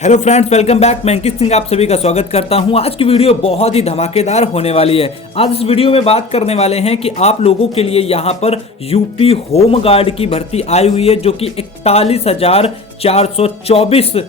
Hello friends, welcome back. मैं अंकित सिंह आप सभी का स्वागत करता हूं। आज की वीडियो बहुत ही धमाकेदार होने वाली है। आज इस वीडियो में बात करने वाले हैं कि आप लोगों के लिए यहां पर यूपी होम गार्ड की भर्ती आई हुई है, जो कि 41,424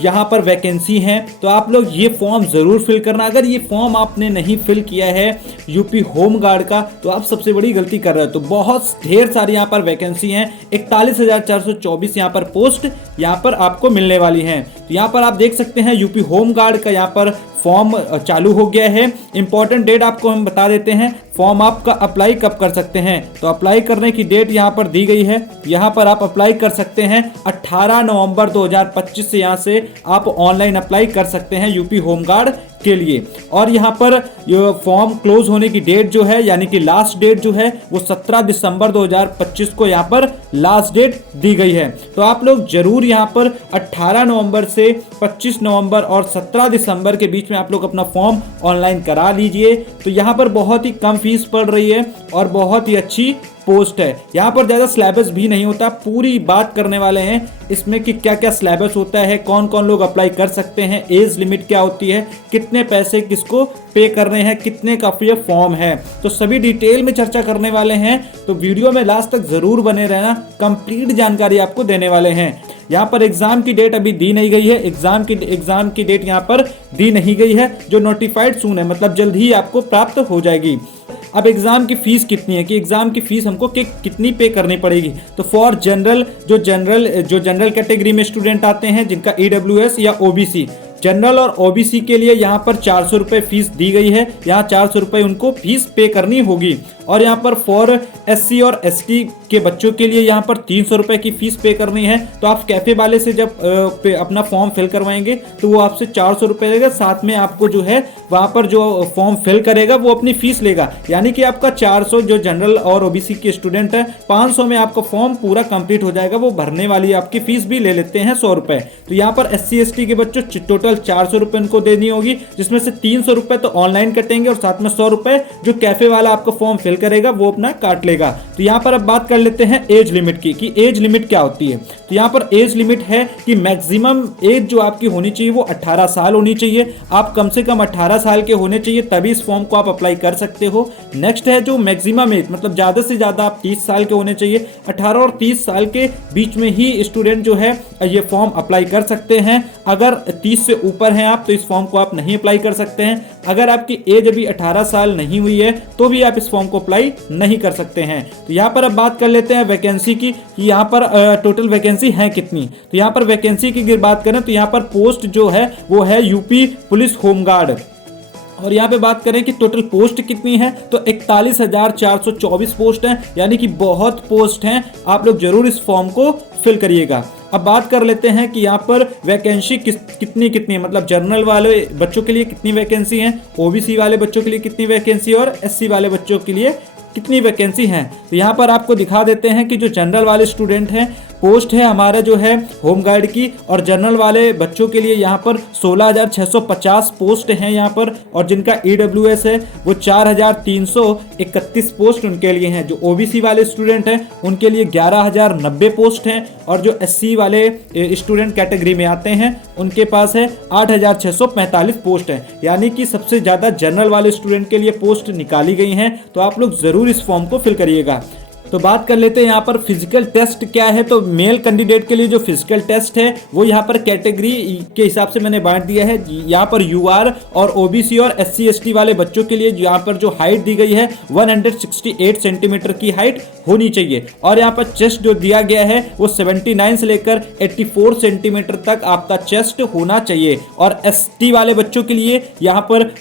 यहाँ पर वैकेंसी हैं। तो आप लोग ये फॉर्म ज़रूर फिल करना। अगर ये फॉर्म आपने नहीं फिल किया है यूपी होम गार्ड का, तो आप सबसे बड़ी गलती कर रहे हो। तो बहुत ढेर सारी यहाँ पर वैकेंसी हैं, 41,424 यहाँ पर पोस्ट यहाँ पर आपको मिलने वाली हैं। तो यहाँ पर आप देख सकते हैं यूपी होम गार्ड का यहाँ पर फॉर्म चालू हो गया है। इंपॉर्टेंट डेट आपको हम बता देते हैं, फॉर्म आपका अप्लाई कब कर सकते हैं। तो अप्लाई करने की डेट यहाँ पर दी गई है। यहाँ पर आप अप्लाई कर सकते हैं 18 नवंबर 2025 से यहाँ से आप ऑनलाइन अप्लाई कर सकते हैं यूपी होम गार्ड के लिए। और यहाँ पर फॉर्म क्लोज होने की डेट जो है, यानी कि लास्ट डेट जो है वो 17 दिसंबर 2025 को यहाँ पर लास्ट डेट दी गई है। तो आप लोग जरूर यहाँ पर 18 नवंबर से 25 नवंबर और 17 दिसंबर के बीच में आप लोग अपना फॉर्म ऑनलाइन करा लीजिए। तो यहाँ पर बहुत ही कम फीस पड़ रही है और बहुत ही अच्छी पोस्ट है। यहाँ पर ज़्यादा सिलेबस भी नहीं होता। पूरी बात करने वाले हैं इसमें कि क्या क्या सिलेबस होता है, कौन कौन लोग अप्लाई कर सकते हैं, एज लिमिट क्या होती है, कितने पैसे किसको पे करने हैं, कितने का ये फॉर्म है। तो सभी डिटेल में चर्चा करने वाले हैं। तो वीडियो में लास्ट तक जरूर बने रहना, कंप्लीट जानकारी आपको देने वाले हैं। यहाँ पर एग्जाम की डेट अभी दी नहीं गई है। एग्जाम की डेट यहाँ पर दी नहीं गई है, जो नोटिफाइड सून है, मतलब जल्द ही आपको प्राप्त हो जाएगी। अब एग्जाम की फीस कितनी है, कि एग्जाम की फीस हमको कितनी पे करनी पड़ेगी। तो फॉर जनरल जो जनरल कैटेगरी में स्टूडेंट आते हैं, जिनका EWS या OBC, जनरल और OBC के लिए यहाँ पर 400 रुपये फीस दी गई है। यहाँ 400 रुपये उनको फीस पे करनी होगी। और यहाँ पर फॉर SC और ST के बच्चों के लिए यहाँ पर 300 रुपये की फीस पे करनी है। तो आप कैफे वाले से जब अपना फॉर्म फिल करवाएंगे तो वो आपसे 400 रुपये लेगा, साथ में आपको जो है वहाँ पर जो फॉर्म फिल करेगा वो अपनी फीस लेगा। यानी कि आपका 400 जो जनरल और OBC के स्टूडेंट है, 500 में आपका फॉर्म पूरा कंप्लीट हो जाएगा। वो भरने वाली आपकी फीस भी ले लेते हैं 100 रुपये। तो यहाँ पर SC ST के बच्चों टोटल 400 रुपये उनको देनी होगी, जिसमें से 300 रुपये तो ऑनलाइन कटेंगे और साथ में 100 रुपये जो कैफे वाला आपका फॉर्म फिल करेगा वो अपना काट लेगा। तो यहाँ पर अब बात कर लेते हैं एज लिमिट की, कि एज लिमिट क्या होती है। तो यहाँ पर एज लिमिट है कि मैक्सिमम एज जो आपकी होनी चाहिए वो 18 साल होनी चाहिए। आप कम से कम 18 साल के होने चाहिए, तभी इस फॉर्म को आप अप्लाई कर सकते हो। नेक्स्ट है जो मैक्सिमम एज, मतलब ज्यादा से ज्यादा आप 30 साल के होने चाहिए। 18 और 30 साल के बीच में ही स्टूडेंट जो है ये फॉर्म अप्लाई कर सकते हैं। अगर 30 से ऊपर हैं आप तो इस फॉर्म को आप नहीं अप्लाई कर सकते हैं। अगर आपकी एज अभी 18 साल नहीं हुई है तो भी आप इस फॉर्म को अप्लाई नहीं कर सकते हैं। तो यहाँ पर अब बात कर लेते हैं वैकेंसी की, कि यहाँ पर टोटल वैकेंसी है कितनी। तो यहाँ पर वैकेंसी की बात करें तो यहाँ पर पोस्ट जो है वो है यूपी पुलिस होम गार्ड। और यहाँ पे बात करें कि टोटल पोस्ट कितनी है, तो 41,424 पोस्ट हैं, यानी कि बहुत पोस्ट हैं। आप लोग जरूर इस फॉर्म को फिल करिएगा। अब बात कर लेते हैं कि यहाँ पर वैकेंसी कितनी है, मतलब जनरल वाले बच्चों के लिए कितनी वैकेंसी है, OBC वाले बच्चों के लिए कितनी वैकेंसी और SC वाले बच्चों के लिए कितनी वैकेंसी हैं। तो यहाँ पर आपको दिखा देते हैं कि जो जनरल वाले स्टूडेंट हैं, पोस्ट है हमारा जो है होम गार्ड की, और जनरल वाले बच्चों के लिए यहाँ पर 16,650 पोस्ट हैं यहाँ पर। और जिनका EWS है वो 4,331 पोस्ट उनके लिए हैं। जो OBC वाले स्टूडेंट हैं उनके लिए 11,090 पोस्ट हैं। और जो SC वाले स्टूडेंट कैटेगरी में आते हैं उनके पास है 8,645 पोस्ट हैं। यानी कि सबसे ज़्यादा जनरल वाले स्टूडेंट के लिए पोस्ट निकाली गई हैं। तो आप लोग ज़रूर इस फॉर्म को फिल करिएगा। तो बात कर लेते हैं यहाँ पर फिजिकल टेस्ट क्या है। तो मेल कैंडिडेट के लिए जो फिजिकल टेस्ट है वो यहाँ पर कैटेगरी के हिसाब से मैंने बांट दिया है। यहाँ पर UR और OBC और SC ST वाले बच्चों के लिए यहाँ पर जो हाइट दी गई है 168 सेंटीमीटर की हाइट होनी चाहिए। और यहाँ पर चेस्ट जो दिया गया है वो 79 से लेकर 84 सेंटीमीटर तक आपका चेस्ट होना चाहिए। और ST वाले बच्चों के लिए यहाँ पर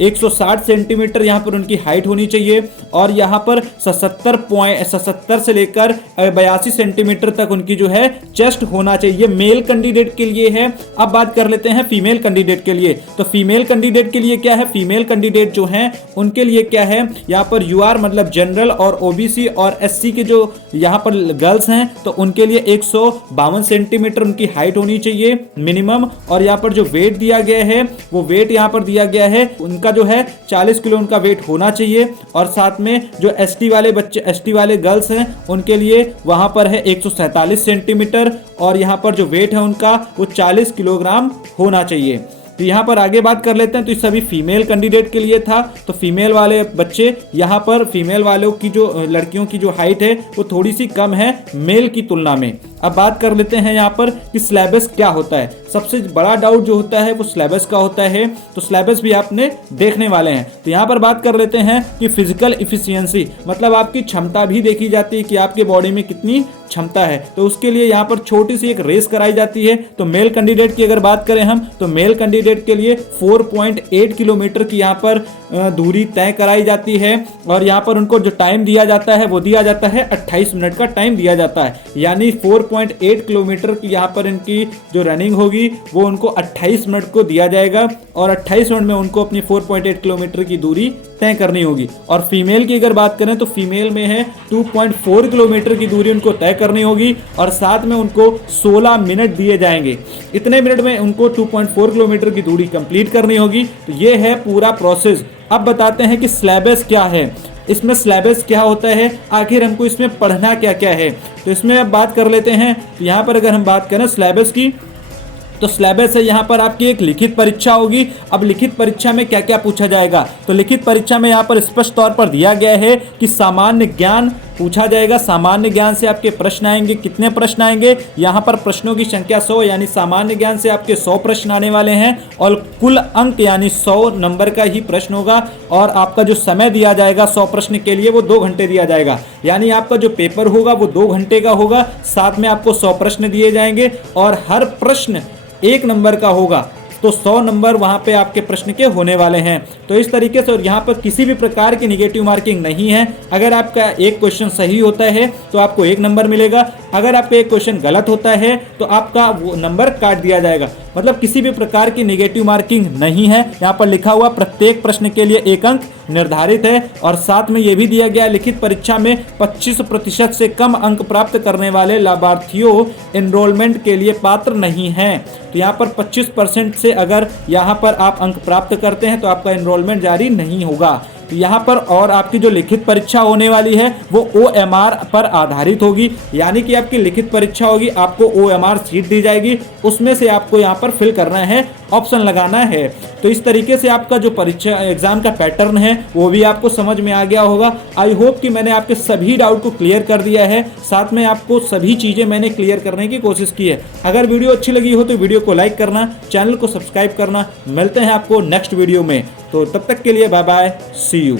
160 सेंटीमीटर यहाँ पर उनकी हाइट होनी चाहिए। और यहाँ पर 77 से लेकर 82 सेंटीमीटर तक उनकी जो है चेस्ट होना चाहिए। ये मेल कैंडिडेट के लिए है। अब बात कर लेते हैं फीमेल कैंडिडेट के लिए। तो फीमेल कैंडिडेट के लिए क्या है, फीमेल कैंडिडेट जो हैं उनके लिए क्या है, यहाँ पर UR मतलब जनरल और OBC और SC के जो यहाँ पर गर्ल्स हैं तो उनके लिए 152 सेंटीमीटर उनकी हाइट होनी चाहिए मिनिमम। और यहाँ पर जो वेट दिया गया है वो वेट यहाँ पर दिया गया है उनका उनका जो है 40 किलो उनका वेट होना चाहिए। और साथ में जो एसटी वाले बच्चे, एसटी वाले गर्ल्स हैं, उनके लिए वहां पर है 147 सेंटीमीटर और यहाँ पर जो वेट है उनका वो 40 किलोग्राम होना चाहिए। तो यहाँ पर आगे बात कर लेते हैं। तो ये सभी फीमेल कैंडिडेट के लिए था। तो फीमेल वाले बच्चे, यहाँ पर फीमेल वालों की जो लड़कियों की जो हाइट है वो थोड़ी सी कम है मेल की तुलना में। अब बात कर लेते हैं यहाँ पर कि सिलेबस क्या होता है। सबसे बड़ा डाउट जो होता है वो सिलेबस का होता है, तो सिलेबस भी आपने देखने वाले हैं। तो यहाँ पर बात कर लेते हैं कि फिजिकल इफिशियंसी, मतलब आपकी क्षमता भी देखी जाती है कि आपके बॉडी में कितनी क्षमता है। तो उसके लिए यहाँ पर छोटी सी एक रेस कराई जाती है। तो मेल कैंडिडेट की अगर बात करें हम, तो मेल कैंडिडेट के लिए 4.8 किलोमीटर की यहाँ पर दूरी तय कराई जाती है और यहाँ पर उनको जो टाइम दिया जाता है वो दिया जाता है 28 मिनट का टाइम दिया जाता है। यानी 4.8 किलोमीटर की यहाँ पर इनकी जो रनिंग होगी वो उनको 28 मिनट को दिया जाएगा और 28 मिनट में उनको अपनी 4.8 किलोमीटर की दूरी तय करनी होगी। और फीमेल की अगर बात करें तो फीमेल में है 2.4 किलोमीटर की दूरी उनको तय करनी होगी और साथ में उनको 16 मिनट दिए जाएंगे। इतने मिनट में उनको 2.4 किलोमीटर की दूरी कंप्लीट करनी होगी। तो ये है पूरा प्रोसेस। अब बताते हैं कि सिलेबस क्या है, इसमें सिलेबस क्या होता है, आखिर हमको इसमें पढ़ना क्या क्या है। तो इसमें अब बात कर लेते हैं। तो यहाँ पर अगर हम बात करें सिलेबस की, तो सिलेबस है यहाँ पर आपकी एक लिखित परीक्षा होगी। अब लिखित परीक्षा में क्या क्या पूछा जाएगा, तो लिखित परीक्षा में यहाँ पर स्पष्ट तौर पर दिया गया है कि सामान्य ज्ञान पूछा जाएगा। सामान्य ज्ञान से आपके प्रश्न आएंगे। कितने प्रश्न आएंगे, यहाँ पर प्रश्नों की संख्या 100, यानी सामान्य ज्ञान से आपके 100 प्रश्न आने वाले हैं और कुल अंक यानी 100 नंबर का ही प्रश्न होगा। और आपका जो समय दिया जाएगा 100 प्रश्न के लिए वो 2 घंटे दिया जाएगा। यानी आपका जो पेपर होगा वो 2 घंटे का होगा। साथ में आपको 100 प्रश्न दिए जाएंगे और हर प्रश्न 1 नंबर का होगा। तो 100 नंबर वहां पे आपके प्रश्न के होने वाले हैं। तो इस तरीके से, और यहाँ पर किसी भी प्रकार की निगेटिव मार्किंग नहीं है। अगर आपका एक क्वेश्चन सही होता है तो आपको 1 नंबर मिलेगा, अगर आपका एक क्वेश्चन गलत होता है तो आपका वो नंबर काट दिया जाएगा। मतलब किसी भी प्रकार की निगेटिव मार्किंग नहीं है। यहाँ पर लिखा हुआ प्रत्येक प्रश्न के लिए 1 अंक निर्धारित है और साथ में यह भी दिया गया लिखित परीक्षा में 25% से कम अंक प्राप्त करने वाले लाभार्थियों एनरोलमेंट के लिए पात्र नहीं हैं। तो यहाँ पर 25% से अगर यहाँ पर आप अंक प्राप्त करते हैं तो आपका एनरोलमेंट जारी नहीं होगा। तो यहाँ पर और आपकी जो लिखित परीक्षा होने वाली है वो OMR पर आधारित होगी। यानी कि आपकी लिखित परीक्षा होगी, आपको OMR सीट दी जाएगी, उसमें से आपको यहाँ पर फिल करना है, ऑप्शन लगाना है। तो इस तरीके से आपका जो परीक्षा एग्जाम का पैटर्न है वो भी आपको समझ में आ गया होगा। आई होप कि मैंने आपके सभी डाउट को क्लियर कर दिया है। साथ में आपको सभी चीज़ें मैंने क्लियर करने की कोशिश की है। अगर वीडियो अच्छी लगी हो तो वीडियो को लाइक करना, चैनल को सब्सक्राइब करना। मिलते हैं आपको नेक्स्ट वीडियो में। तो तब तक के लिए बाय बाय, सी यू।